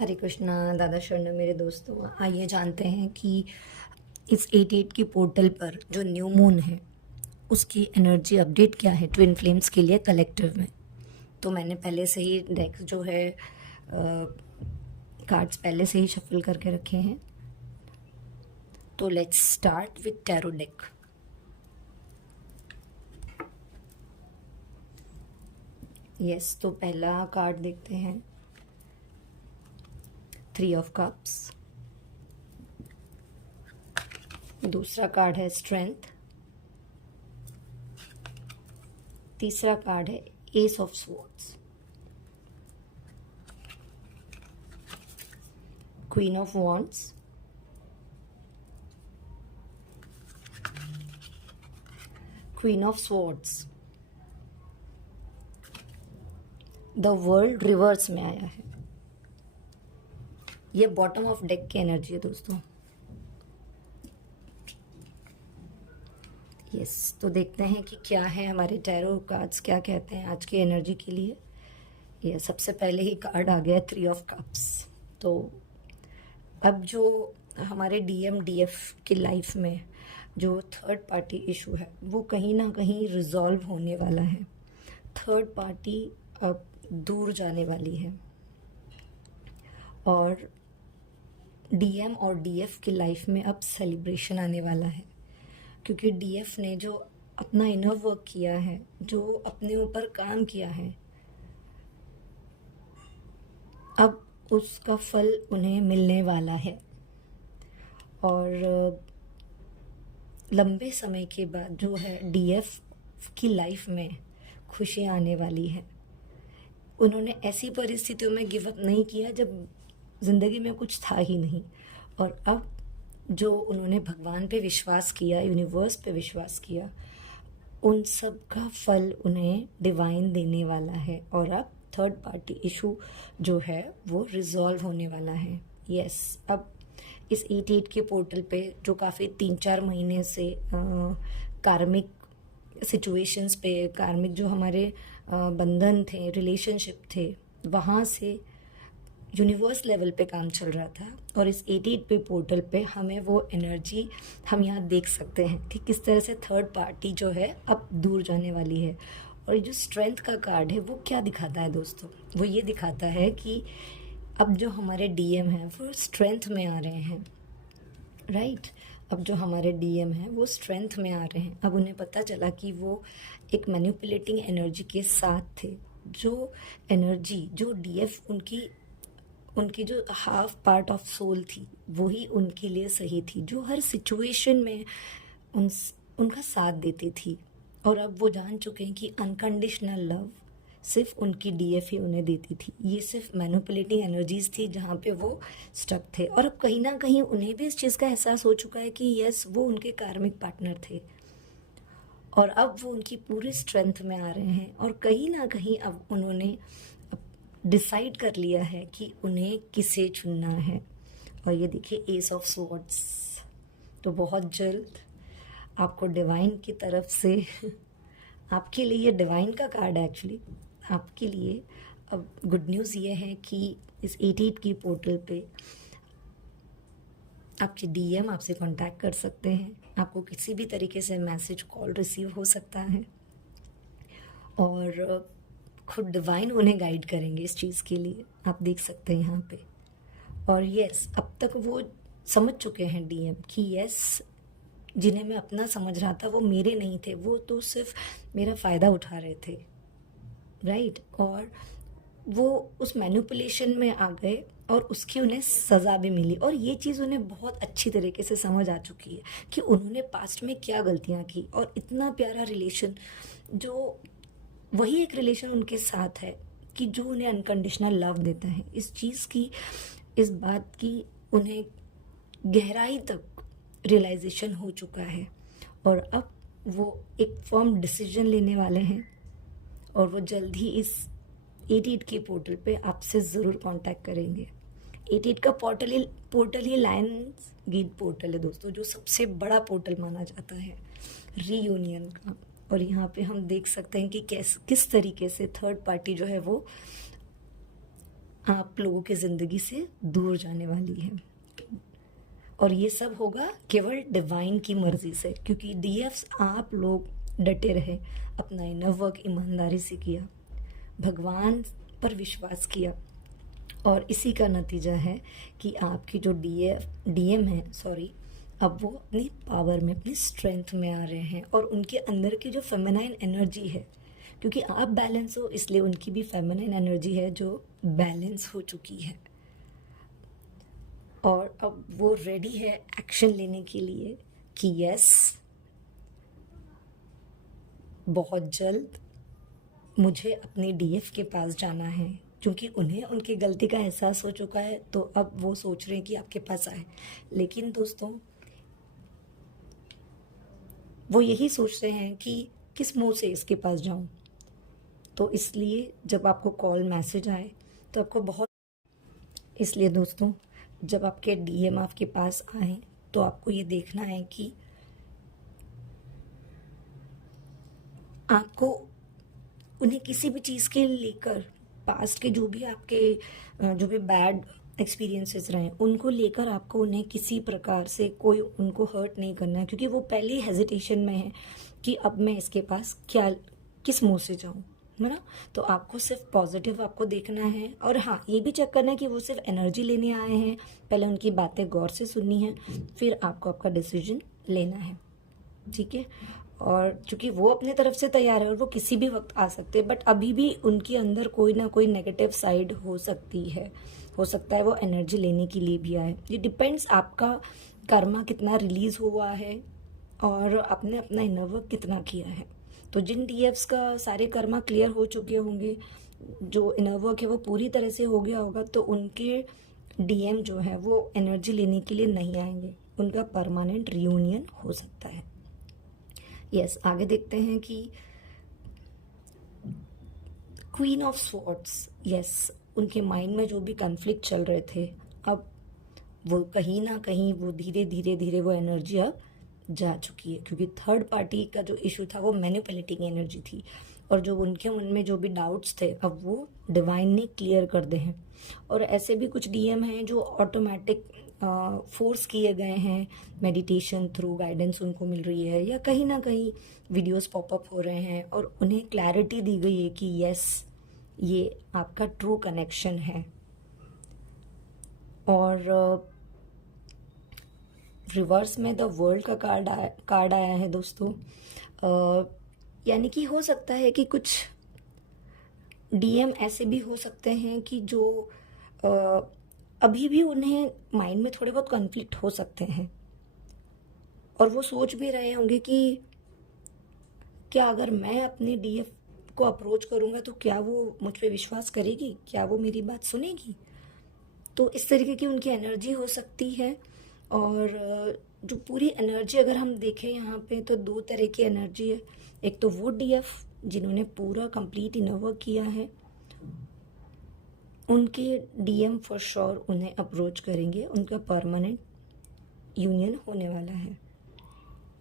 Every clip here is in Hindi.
हरे कृष्णा। दादा शरण मेरे दोस्तों, आइए जानते हैं कि इस 88 की पोर्टल पर जो न्यू मून है उसकी एनर्जी अपडेट क्या है ट्विन फ्लेम्स के लिए कलेक्टिव में। तो मैंने पहले से ही डेक जो है कार्ड्स पहले से ही शफल करके रखे हैं। तो let's start with tarot deck. Yes, तो पहला कार्ड देखते हैं, 3 ऑफ कप्स। दूसरा कार्ड है स्ट्रेंथ। तीसरा कार्ड है S of swords. Queen of wands. Queen of swords. The world reverse में आया है। ये बॉटम ऑफ डेक की एनर्जी है दोस्तों। यस, तो देखते हैं कि क्या है हमारे टैरो कार्ड्स क्या कहते हैं आज की एनर्जी के लिए। ये सबसे पहले ही कार्ड आ गया 3 ऑफ कप्स। तो अब जो हमारे डीएम डीएफ की लाइफ में जो थर्ड पार्टी इशू है वो कहीं ना कहीं रिजॉल्व होने वाला है। थर्ड पार्टी अब दूर जाने वाली है और डीएम और डीएफ की लाइफ में अब सेलिब्रेशन आने वाला है, क्योंकि डीएफ ने जो अपना इनर वर्क किया है, जो अपने ऊपर काम किया है, अब उसका फल उन्हें मिलने वाला है। और लंबे समय के बाद जो है डीएफ की लाइफ में खुशी आने वाली है। उन्होंने ऐसी परिस्थितियों में गिव अप नहीं किया जब ज़िंदगी में कुछ था ही नहीं, और अब जो उन्होंने भगवान पे विश्वास किया, यूनिवर्स पे विश्वास किया, उन सब का फल उन्हें डिवाइन देने वाला है। और अब थर्ड पार्टी इशू जो है वो रिजॉल्व होने वाला है। यस, अब इस 88 के पोर्टल पे जो काफ़ी 3-4 महीने से कार्मिक सिचुएशंस पे, कार्मिक जो हमारे बंधन थे, रिलेशनशिप थे, वहाँ से यूनिवर्स लेवल पे काम चल रहा था। और इस 88 पे पोर्टल पे हमें वो एनर्जी हम यहाँ देख सकते हैं कि किस तरह से थर्ड पार्टी जो है अब दूर जाने वाली है। और ये जो स्ट्रेंथ का कार्ड है वो क्या दिखाता है दोस्तों, वो ये दिखाता है कि अब जो हमारे डीएम हैं वो स्ट्रेंथ में आ रहे हैं। राइट, अब जो हमारे डीएम हैं वो स्ट्रेंथ में आ रहे हैं। अब उन्हें पता चला कि वो एक मैनिपुलेटिंग एनर्जी के साथ थे। जो एनर्जी जो डीएफ उनकी उनकी जो हाफ पार्ट ऑफ सोल थी वही उनके लिए सही थी, जो हर सिचुएशन में उन उनका साथ देती थी। और अब वो जान चुके हैं कि अनकंडीशनल लव सिर्फ उनकी डीएफ ही उन्हें देती थी। ये सिर्फ मैनिपुलेटिंग एनर्जीज थी जहाँ पे वो स्टक थे। और अब कहीं ना कहीं उन्हें भी इस चीज़ का एहसास हो चुका है कि यस, वो उनके कार्मिक पार्टनर थे और अब वो उनकी पूरी स्ट्रेंथ में आ रहे हैं। और कहीं ना कहीं अब उन्होंने डिसाइड कर लिया है कि उन्हें किसे चुनना है। और ये देखिए, एस ऑफ स्वॉर्ड्स। तो बहुत जल्द आपको डिवाइन की तरफ से आपके लिए ये डिवाइन का कार्ड है एक्चुअली आपके लिए। अब गुड न्यूज़ ये है कि इस 88 की पोर्टल पे आपके डीएम आपसे कांटेक्ट कर सकते हैं। आपको किसी भी तरीके से मैसेज, कॉल रिसीव हो सकता है और खुद डिवाइन उन्हें गाइड करेंगे इस चीज़ के लिए। आप देख सकते हैं यहाँ पे। और यस, अब तक वो समझ चुके हैं डीएम कि यस, जिन्हें मैं अपना समझ रहा था वो मेरे नहीं थे, वो तो सिर्फ मेरा फ़ायदा उठा रहे थे। राइट, और वो उस मैनिपुलेशन में आ गए और उसकी उन्हें सज़ा भी मिली। और ये चीज़ उन्हें बहुत अच्छी तरीके से समझ आ चुकी है कि उन्होंने पास्ट में क्या गलतियाँ की। और इतना प्यारा रिलेशन, जो वही एक रिलेशन उनके साथ है कि जो उन्हें अनकंडीशनल लव देता है। इस चीज़ की, इस बात की उन्हें गहराई तक रियलाइजेशन हो चुका है। और अब वो एक फर्म डिसीजन लेने वाले हैं और वो जल्द ही इस 88 के पोर्टल पे आपसे ज़रूर कांटेक्ट करेंगे। 88 का पोर्टल ही लायंस गेट पोर्टल है दोस्तों, जो सबसे बड़ा पोर्टल माना जाता है रीयूनियन का। और यहाँ पे हम देख सकते हैं कि किस तरीके से थर्ड पार्टी जो है वो आप लोगों की ज़िंदगी से दूर जाने वाली है। और ये सब होगा केवल डिवाइन की मर्जी से, क्योंकि डीएफ्स आप लोग डटे रहे, अपना इनर वर्क ईमानदारी से किया, भगवान पर विश्वास किया, और इसी का नतीजा है कि आपकी जो डीएम है, सॉरी, अब वो अपनी पावर में, अपनी स्ट्रेंथ में आ रहे हैं, और उनके अंदर की जो फेमिनाइन एनर्जी है, क्योंकि आप बैलेंस हो इसलिए उनकी भी फेमिनाइन एनर्जी है जो बैलेंस हो चुकी है, और अब वो रेडी है एक्शन लेने के लिए कि यस, बहुत जल्द मुझे अपनी डीएफ के पास जाना है, क्योंकि उन्हें उनकी गलती का एहसास हो चुका है, तो अब वो सोच रहे हैं कि आपके पास आए। लेकिन दोस्तों, वो यही सोच रहे हैं कि किस मुंह से इसके पास जाऊं, तो इसलिए जब आपको कॉल मैसेज आए तो आपको बहुत, इसलिए दोस्तों, जब आपके डीएम आपके पास आए तो आपको ये देखना है कि आपको उन्हें किसी भी चीज़ के लेकर, पास्ट के जो भी आपके जो भी बैड एक्सपीरियंसेस रहे उनको लेकर आपको उन्हें किसी प्रकार से कोई उनको हर्ट नहीं करना है, क्योंकि वो पहले ही हेजिटेशन में है कि अब मैं इसके पास क्या, किस मुंह से जाऊं, है ना। तो आपको सिर्फ पॉजिटिव आपको देखना है, और हाँ, ये भी चेक करना है कि वो सिर्फ एनर्जी लेने आए हैं, पहले उनकी बातें गौर से सुननी है, फिर आपको आपका डिसीजन लेना है, ठीक है। और चूंकि वो अपने तरफ से तैयार है और वो किसी भी वक्त आ सकते हैं, बट अभी भी उनके अंदर कोई ना कोई नेगेटिव साइड हो सकती है, हो सकता है वो एनर्जी लेने के लिए भी आए। ये डिपेंड्स आपका कर्मा कितना रिलीज हुआ है और आपने अपना इनर वर्क कितना किया है। तो जिन डीएफ्स का सारे कर्मा क्लियर हो चुके होंगे, जो इनर वर्क है वो पूरी तरह से हो गया होगा, तो उनके डीएम जो है वो एनर्जी लेने के लिए नहीं आएंगे, उनका परमानेंट रियूनियन हो सकता है। यस, आगे देखते हैं कि क्वीन ऑफ स्वॉर्ड्स, यस, उनके माइंड में जो भी कन्फ्लिक्ट चल रहे थे, अब वो कहीं ना कहीं वो धीरे धीरे धीरे वो एनर्जी अब जा चुकी है, क्योंकि थर्ड पार्टी का जो इशू था वो मैनिपुलेटिंग एनर्जी थी, और जो उनके मन में जो भी डाउट्स थे अब वो डिवाइन ने क्लियर कर दे हैं। और ऐसे भी कुछ डीएम हैं जो ऑटोमेटिक फोर्स किए गए हैं, मेडिटेशन थ्रू गाइडेंस उनको मिल रही है, या कहीं ना कहीं वीडियोस पॉपअप हो रहे हैं और उन्हें क्लैरिटी दी गई है कि यस, ये आपका ट्रू कनेक्शन है। और रिवर्स में द वर्ल्ड का कार्ड आया है दोस्तों। यानी कि हो सकता है कि कुछ डीएम ऐसे भी हो सकते हैं कि जो अभी भी उन्हें माइंड में थोड़े बहुत कॉन्फ्लिक्ट हो सकते हैं, और वो सोच भी रहे होंगे कि क्या अगर मैं अपने डीएफ को अप्रोच करूंगा तो क्या वो मुझ पे विश्वास करेगी, क्या वो मेरी बात सुनेगी। तो इस तरीके की उनकी एनर्जी हो सकती है। और जो पूरी एनर्जी अगर हम देखें यहाँ पे, तो दो तरह की एनर्जी है। एक तो वो डीएफ जिन्होंने पूरा कंप्लीट इनर वर्क किया है, उनके डीएम फॉर श्योर उन्हें अप्रोच करेंगे, उनका परमानेंट यूनियन होने वाला है।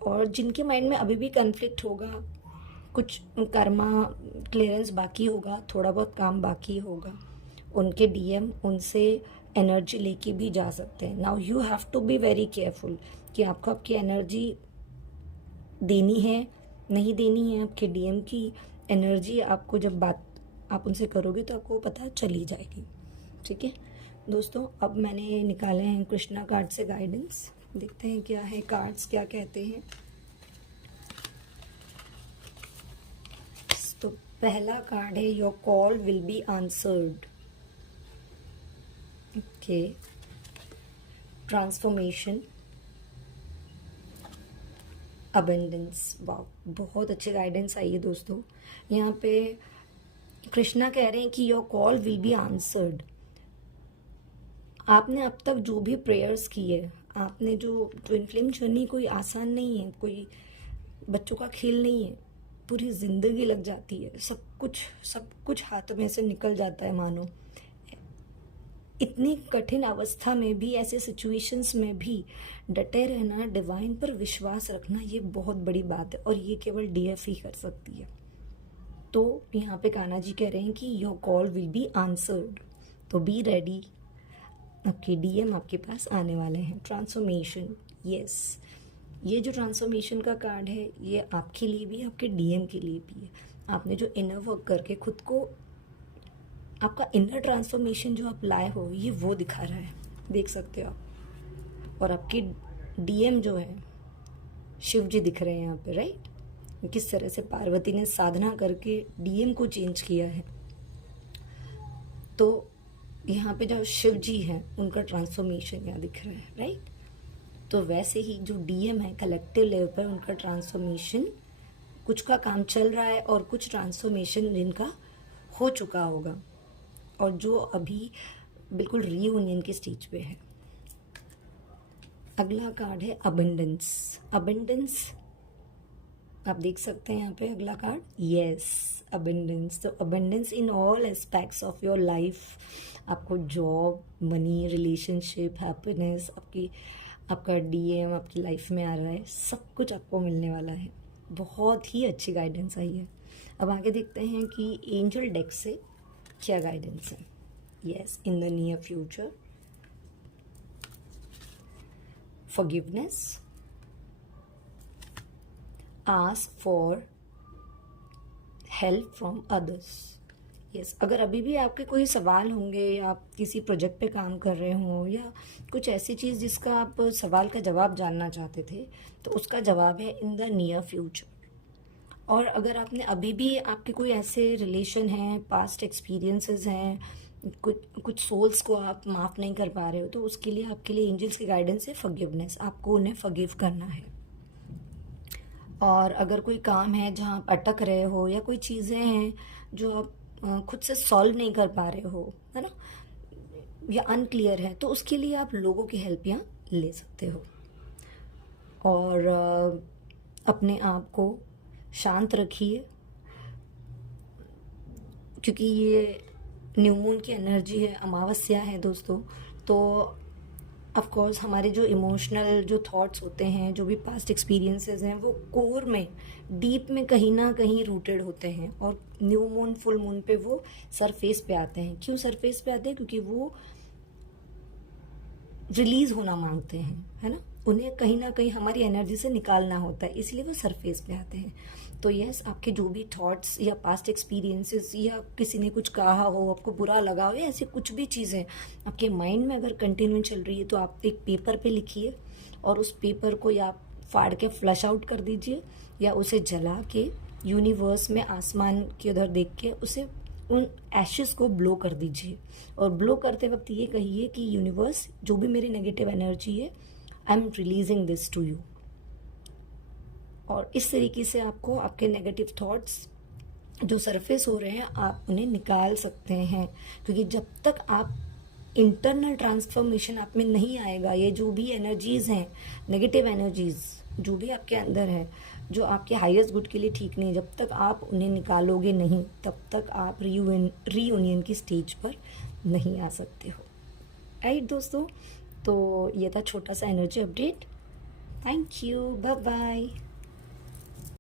और जिनके माइंड में अभी भी कन्फ्लिक्ट होगा, कुछ कर्मा क्लियरेंस बाकी होगा, थोड़ा बहुत काम बाकी होगा, उनके डीएम उनसे एनर्जी लेके भी जा सकते हैं। Now you have to be very careful कि आपको आपकी एनर्जी देनी है, नहीं देनी है। आपके डीएम की एनर्जी आपको जब बात आप उनसे करोगे तो आपको पता चली जाएगी, ठीक है दोस्तों। अब मैंने निकाले हैं कृष्णा कार्ड से गाइडेंस, देखते हैं क्या है, कार्ड्स क्या कहते हैं। तो पहला कार्ड है your call will be answered, okay, transformation, abundance. वाह, बहुत अच्छी गाइडेंस आई है दोस्तों। यहाँ पे कृष्णा कह रहे हैं कि your call will be answered. आपने अब तक जो भी प्रेयर्स किए, आपने जो ट्विन फ्लेम जर्नी कोई आसान नहीं है, कोई बच्चों का खेल नहीं है, पूरी जिंदगी लग सब सब कुछ हाथ में से निकल जाता है मानो। इतनी कठिन अवस्था में भी, ऐसे सिचुएशंस में भी डटे रहना, डिवाइन पर विश्वास रखना, ये बहुत बड़ी बात है, और ये केवल डीएफ ही कर सकती है। तो यहाँ पे कान्हा जी कह रहे हैं कि your call will be answered, तो बी रेडी, आपके डीएम आपके पास आने वाले हैं। ट्रांसफॉर्मेशन, यस, ये जो ट्रांसफॉर्मेशन का कार्ड है ये आपके लिए भी है, आपके डीएम के लिए भी है। आपने जो इनर वर्क करके खुद को, आपका इनर ट्रांसफॉर्मेशन जो आप लाए हो ये वो दिखा रहा है, देख सकते हो आप। और आपके डीएम जो है शिव जी दिख रहे हैं यहाँ पे, राइट। किस तरह से पार्वती ने साधना करके डीएम को चेंज किया है, तो यहाँ पे जो शिव जी हैं उनका ट्रांसफॉर्मेशन यहाँ दिख रहा है, राइट। तो वैसे ही जो डीएम है कलेक्टिव लेवल पर उनका ट्रांसफॉर्मेशन, कुछ का काम चल रहा है और कुछ ट्रांसफॉर्मेशन जिनका हो चुका होगा और जो अभी बिल्कुल रीयूनियन की स्टेज पे है। अगला कार्ड है अबंडेंस। अबंडेंस आप देख सकते हैं यहाँ पे अगला कार्ड, यस, अबंडेंस। तो abundance in all aspects of your life, आपको जॉब, मनी, रिलेशनशिप, हैप्पीनेस, आपका डीएम आपकी लाइफ में आ रहा है, सब कुछ आपको मिलने वाला है। बहुत ही अच्छी गाइडेंस आई है। अब आगे देखते हैं कि एंजल डेक से क्या गाइडेंस है। Yes, in the near future, forgiveness, ask for help from others. Yes, अगर अभी भी आपके कोई सवाल होंगे या आप किसी प्रोजेक्ट पे काम कर रहे हो या कुछ ऐसी चीज़ जिसका आप सवाल का जवाब जानना चाहते थे, तो उसका जवाब है इन द नियर फ्यूचर। और अगर आपने अभी भी आपके कोई ऐसे रिलेशन हैं, पास्ट एक्सपीरियंसेस हैं, कुछ सोल्स को आप माफ़ नहीं कर पा रहे हो, तो उसके लिए आपके लिए एंजल्स की गाइडेंस है फॉरगिवनेस, आपको उन्हें फॉरगिव करना है। और अगर कोई काम है जहाँ आप अटक रहे हो या कोई चीज़ें हैं जो आप खुद से सॉल्व नहीं कर पा रहे हो, है ना, या अनक्लियर है, तो उसके लिए आप लोगों की हेल्प यहाँ ले सकते हो। और अपने आप को शांत रखिए, क्योंकि ये न्यू मून की एनर्जी है, अमावस्या है दोस्तों। तो ऑफ कोर्स हमारे जो इमोशनल जो थॉट्स होते हैं, जो भी पास्ट एक्सपीरियंसेस हैं, वो कोर में, डीप में कहीं ना कहीं रूटेड होते हैं। और न्यू मून, फुल मून पे वो सरफेस पे आते हैं। क्यों सरफेस पे आते हैं? क्योंकि वो रिलीज होना मांगते हैं, है ना, उन्हें कहीं ना कहीं हमारी एनर्जी से निकालना होता है, इसलिए वो सरफेस पे आते हैं। तो यस, आपके जो भी थॉट्स या पास्ट एक्सपीरियंसेस या किसी ने कुछ कहा हो, आपको बुरा लगा हो, या ऐसी कुछ भी चीज़ें आपके माइंड में अगर कंटिन्यू चल रही है, तो आप एक पेपर पे लिखिए और उस पेपर को या फाड़ के फ्लश आउट कर दीजिए या उसे जला के यूनिवर्स में, आसमान के उधर देख के उसे, उन एशेस को ब्लो कर दीजिए। और ब्लो करते वक्त ये कहिए कि यूनिवर्स, जो भी मेरी नेगेटिव एनर्जी है, I am releasing this to you. और इस तरीके से आपको आपके नेगेटिव थॉट्स जो सरफेस हो रहे हैं, आप उन्हें निकाल सकते हैं। क्योंकि जब तक आप इंटरनल ट्रांसफॉर्मेशन आप में नहीं आएगा, ये जो भी एनर्जीज़ हैं, नेगेटिव एनर्जीज़ जो भी आपके अंदर है, जो आपके हाईएस्ट गुड के लिए ठीक नहीं, जब तक आप उन्हें निकालोगे नहीं, तब तक आप रीयूनियन की स्टेज पर नहीं आ सकते हो। राइट दोस्तों, तो ये था छोटा सा energy update. Thank you, bye bye.